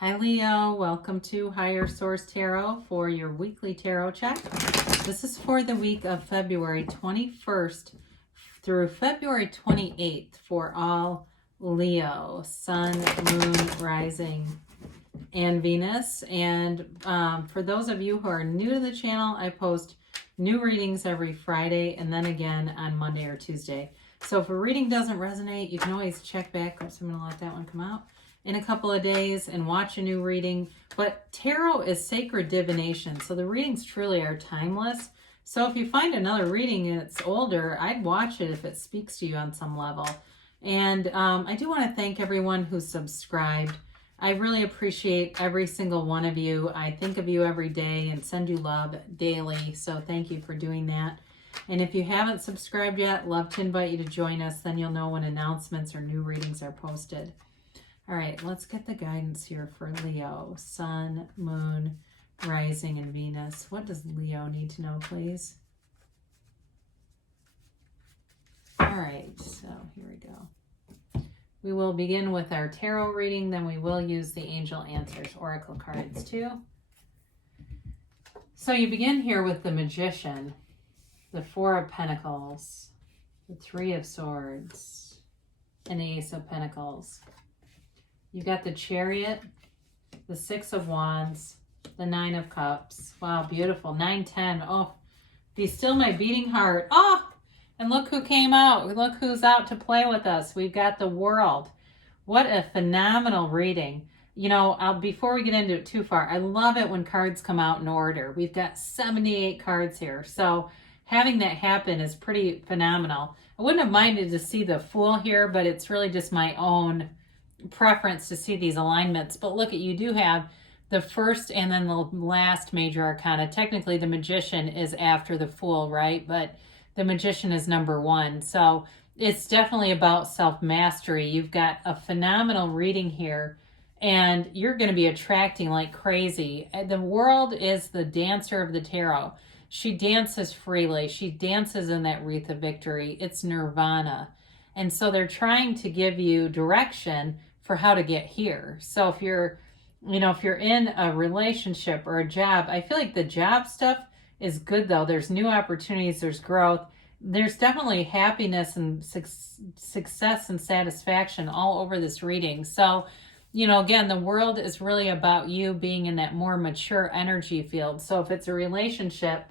Hi Leo, welcome to Higher Source Tarot for your weekly tarot check. This is for the week of February 21st through February 28th for all Leo, Sun, Moon, Rising, and Venus. And for those of you who are new to the channel, I post new readings every Friday and then again on Monday or Tuesday. So if a reading doesn't resonate, you can always check back. Oops, I'm going to let that one come out. In a couple of days and watch a new reading. But tarot is sacred divination, so the readings truly are timeless. So if you find another reading and it's older, I'd watch it if it speaks to you on some level. And I do want to thank everyone who's subscribed. I really appreciate every single one of you. I think of you every day and send you love daily, so thank you for doing that. And if you haven't subscribed yet, love to invite you to join us. Then you'll know when announcements or new readings are posted. All right, let's get the guidance here for Leo, Sun, Moon, Rising, and Venus. What does Leo need to know, please? All right, so here we go. We will begin with our tarot reading, then we will use the Angel Answers Oracle cards too. So you begin here with the Magician, the Four of Pentacles, the Three of Swords, and the Ace of Pentacles. You got the Chariot, the Six of Wands, the Nine of Cups. Wow, beautiful. 9-10. Oh, be still my beating heart. Oh, and look who came out. Look who's out to play with us. We've got the World. What a phenomenal reading. You know, before we get into it too far, I love it when cards come out in order. We've got 78 cards here. So having that happen is pretty phenomenal. I wouldn't have minded to see the Fool here, but it's really just my own preference to see these alignments. But look, you do have the first and then the last major arcana. Technically the Magician is after the Fool, right? But the Magician is number one, so it's definitely about self-mastery. You've got a phenomenal reading here and you're going to be attracting like crazy. The World is the dancer of the tarot. She dances freely. She dances in that wreath of victory. It's nirvana. And so they're trying to give you direction for how to get here. So if you're in a relationship or a job, I feel like the job stuff is good though. There's new opportunities, there's growth. There's definitely happiness and success and satisfaction all over this reading. So, again, the World is really about you being in that more mature energy field. So if it's a relationship,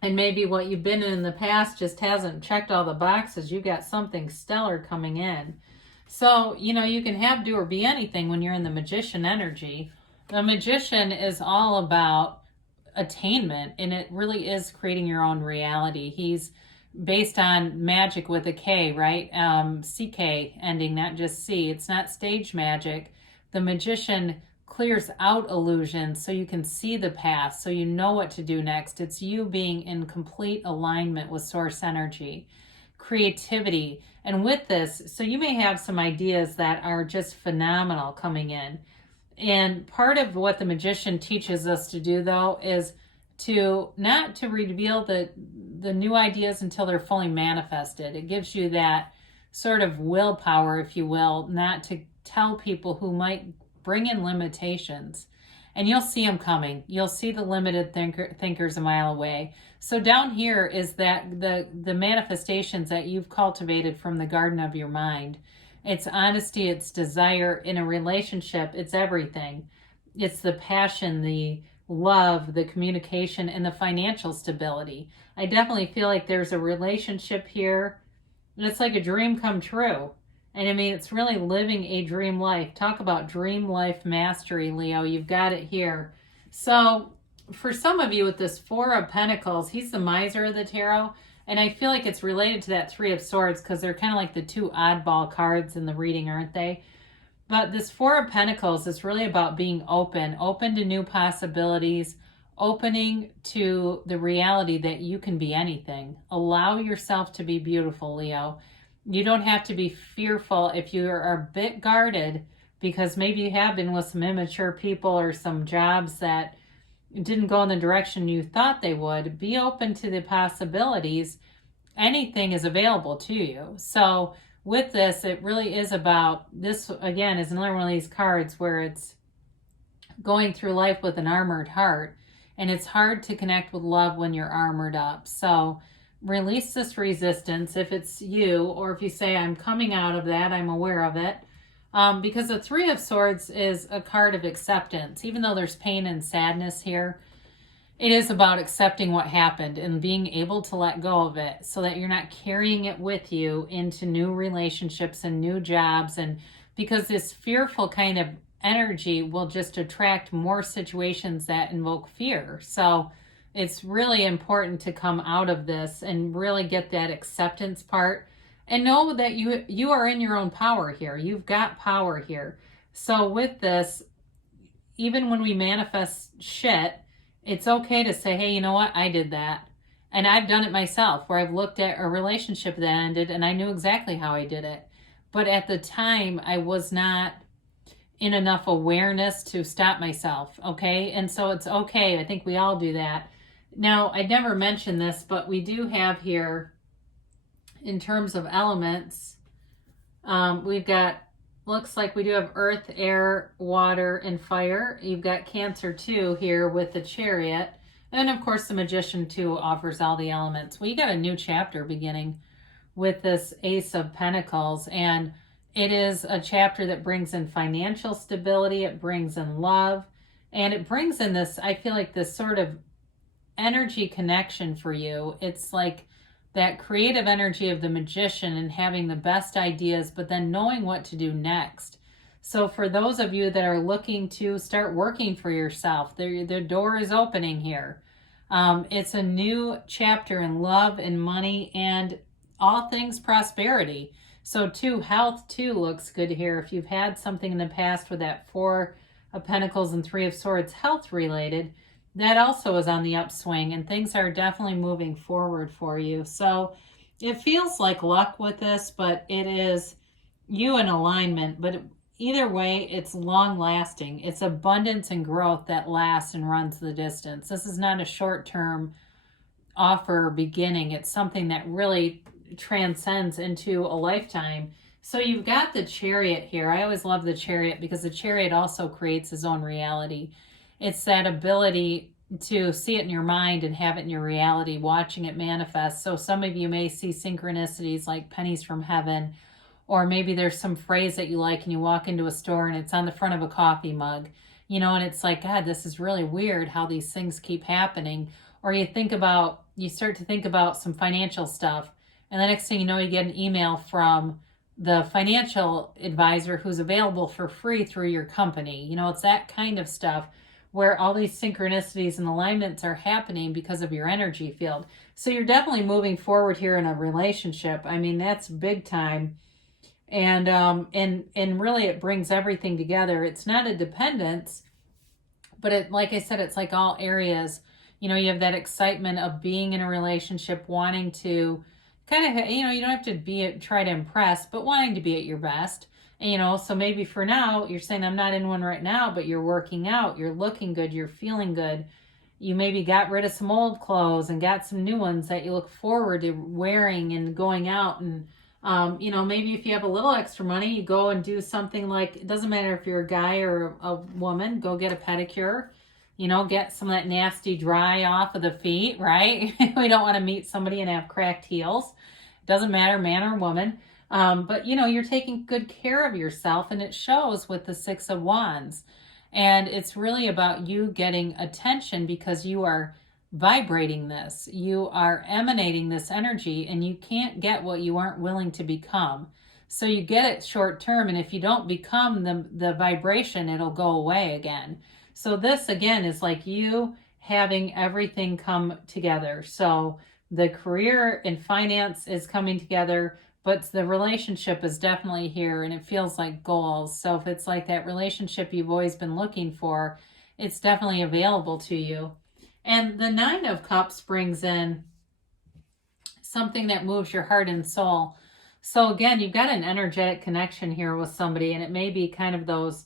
and maybe what you've been in the past just hasn't checked all the boxes, you've got something stellar coming in. So, you can have, do, or be anything when you're in the Magician energy. The Magician is all about attainment, and it really is creating your own reality. He's based on magic with a K, right? CK ending, not just C. It's not stage magic. The Magician clears out illusions so you can see the path, so you know what to do next. It's you being in complete alignment with source energy, creativity. And with this, so you may have some ideas that are just phenomenal coming in. And part of what the Magician teaches us to do, though, is to not to reveal the new ideas until they're fully manifested. It gives you that sort of willpower, if you will, not to tell people who might bring in limitations. And you'll see them coming. You'll see the limited thinkers a mile away. So down here is that the manifestations that you've cultivated from the garden of your mind. It's honesty, it's desire. In a relationship, it's everything. It's the passion, the love, the communication, and the financial stability. I definitely feel like there's a relationship here. And it's like a dream come true. And I mean, it's really living a dream life. Talk about dream life mastery, Leo. You've got it here. So for some of you with this Four of Pentacles, he's the miser of the tarot. And I feel like it's related to that Three of Swords because they're kind of like the two oddball cards in the reading, aren't they? But this Four of Pentacles is really about being open to new possibilities, opening to the reality that you can be anything. Allow yourself to be beautiful, Leo. You don't have to be fearful if you are a bit guarded because maybe you have been with some immature people or some jobs that didn't go in the direction you thought they would. Be open to the possibilities. Anything is available to you. So with this, it really is about, this again is another one of these cards where it's going through life with an armored heart, and it's hard to connect with love when you're armored up. So release this resistance if it's you, or if you say, I'm coming out of that, I'm aware of it. Because the Three of Swords is a card of acceptance. Even though there's pain and sadness here, it is about accepting what happened and being able to let go of it so that you're not carrying it with you into new relationships and new jobs. And because this fearful kind of energy will just attract more situations that invoke fear. So it's really important to come out of this and really get that acceptance part and know that you are in your own power here. You've got power here. So with this, even when we manifest shit, it's okay to say, hey, you know what? I did that. And I've done it myself, where I've looked at a relationship that ended and I knew exactly how I did it. But at the time, I was not in enough awareness to stop myself, okay? And so it's okay. I think we all do that. Now, I never mentioned this, but we do have here, in terms of elements, we've got, looks like we do have earth, air, water, and fire. You've got Cancer too here with the Chariot. And of course the Magician too offers all the elements. We got a new chapter beginning with this Ace of Pentacles, and it is a chapter that brings in financial stability, it brings in love, and it brings in this, I feel like, this sort of energy connection for you. It's like that creative energy of the Magician and having the best ideas, but then knowing what to do next. So for those of you that are looking to start working for yourself, the door is opening here. It's a new chapter in love and money and all things prosperity. So too, health too looks good here. If you've had something in the past with that Four of Pentacles and Three of Swords health related, that also is on the upswing, and things are definitely moving forward for you. So it feels like luck with this, but it is you in alignment. But either way, it's long lasting. It's abundance and growth that lasts and runs the distance. This is not a short-term offer beginning. It's something that really transcends into a lifetime. So you've got the Chariot here. I always love the Chariot because the Chariot also creates his own reality. It's that ability to see it in your mind and have it in your reality, watching it manifest. So some of you may see synchronicities like pennies from heaven, or maybe there's some phrase that you like and you walk into a store and it's on the front of a coffee mug, and it's like, God, this is really weird how these things keep happening. Or you start to think about some financial stuff, and the next thing you know, you get an email from the financial advisor who's available for free through your company. It's that kind of stuff where all these synchronicities and alignments are happening because of your energy field. So you're definitely moving forward here in a relationship. I mean, that's big time. And really it brings everything together. It's not a dependence, but like I said, it's like all areas. You have that excitement of being in a relationship, wanting to kind of, you don't have to try to impress, but wanting to be at your best. And, so maybe for now, you're saying, I'm not in one right now, but you're working out, you're looking good, you're feeling good. You maybe got rid of some old clothes and got some new ones that you look forward to wearing and going out. And, maybe if you have a little extra money, you go and do something like, it doesn't matter if you're a guy or a woman, go get a pedicure, get some of that nasty dry off of the feet, right? We don't want to meet somebody and have cracked heels. It doesn't matter, man or woman. But you're taking good care of yourself, and it shows with the Six of Wands. And it's really about you getting attention because you are vibrating this. You are emanating this energy, and you can't get what you aren't willing to become. So you get it short term, and if you don't become the vibration, it'll go away again. So this, again, is like you having everything come together. So the career and finance is coming together, but the relationship is definitely here, and it feels like goals. So if it's like that relationship you've always been looking for, it's definitely available to you. And the Nine of Cups brings in something that moves your heart and soul. So again, you've got an energetic connection here with somebody, and it may be kind of those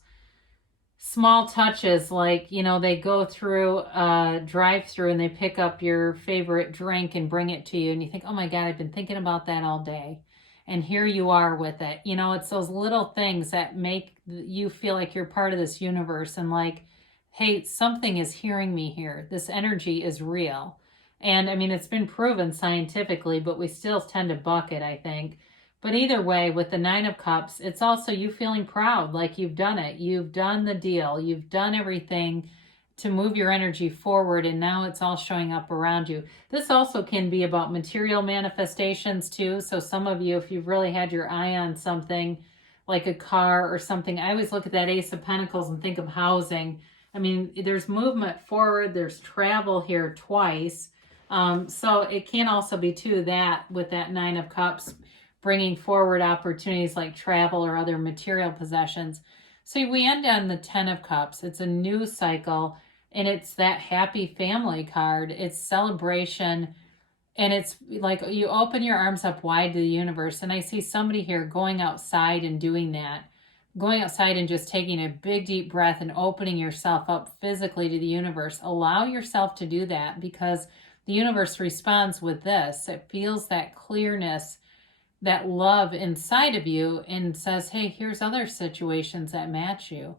small touches, like, they go through a drive-through and they pick up your favorite drink and bring it to you, and you think, oh my God, I've been thinking about that all day. And here you are with it. It's those little things that make you feel like you're part of this universe, and like hey, something is hearing me here. This energy is real. And I mean, it's been proven scientifically, but we still tend to buck it, I think. But either way, with the Nine of Cups, it's also you feeling proud, like you've done it. You've done the deal. You've done everything to move your energy forward, and now it's all showing up around you. This also can be about material manifestations too. So some of you, if you've really had your eye on something like a car or something, I always look at that Ace of Pentacles and think of housing. I mean, there's movement forward, there's travel here twice. So it can also be too that with that Nine of Cups, bringing forward opportunities like travel or other material possessions. So we end on the 10 of Cups. It's a new cycle, and it's that happy family card. It's celebration, and it's like you open your arms up wide to the universe. And I see somebody here going outside and doing that, going outside and just taking a big deep breath and opening yourself up physically to the universe. Allow yourself to do that, because the universe responds with this. It feels that clearness, that love inside of you, and says, hey, here's other situations that match you.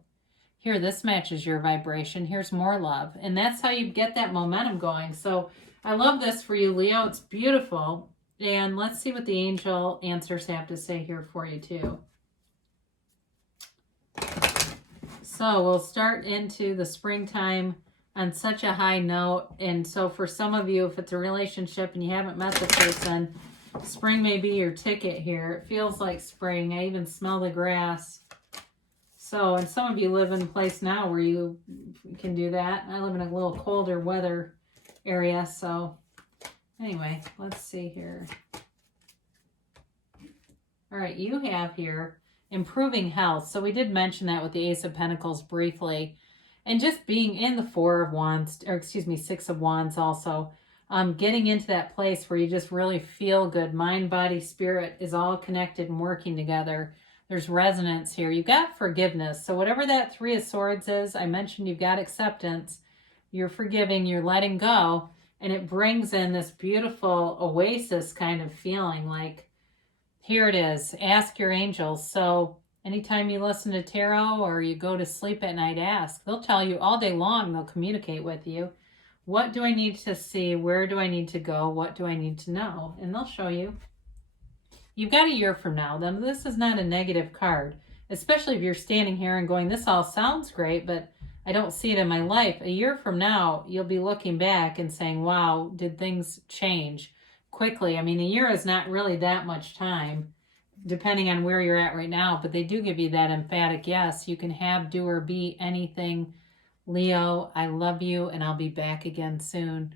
Here, this matches your vibration. Here's more love. And that's how you get that momentum going. So I love this for you, Leo. It's beautiful. And let's see what the angel answers have to say here for you too. So we'll start into the springtime on such a high note. And so for some of you, if it's a relationship and you haven't met the person, spring may be your ticket here. It feels like spring. I even smell the grass. So, and some of you live in a place now where you can do that. I live in a little colder weather area. So anyway, let's see here. All right, you have here improving health. So we did mention that with the Ace of Pentacles briefly. And just being in the Four of Wands, or excuse me, Six of Wands also. Getting into that place where you just really feel good. Mind, body, spirit is all connected and working together. There's resonance here. You've got forgiveness. So whatever that Three of Swords is, I mentioned you've got acceptance. You're forgiving, you're letting go. And it brings in this beautiful oasis kind of feeling, like, here it is. Ask your angels. So anytime you listen to tarot or you go to sleep at night, ask. They'll tell you all day long. They'll communicate with you. What do I need to see? Where do I need to go? What do I need to know? And they'll show you. You've got a year from now. Then this is not a negative card, especially if you're standing here and going, this all sounds great, but I don't see it in my life. A year from now, you'll be looking back and saying, wow, did things change quickly? I mean, a year is not really that much time, depending on where you're at right now, but they do give you that emphatic yes. You can have, do, or be anything. Leo, I love you, and I'll be back again soon.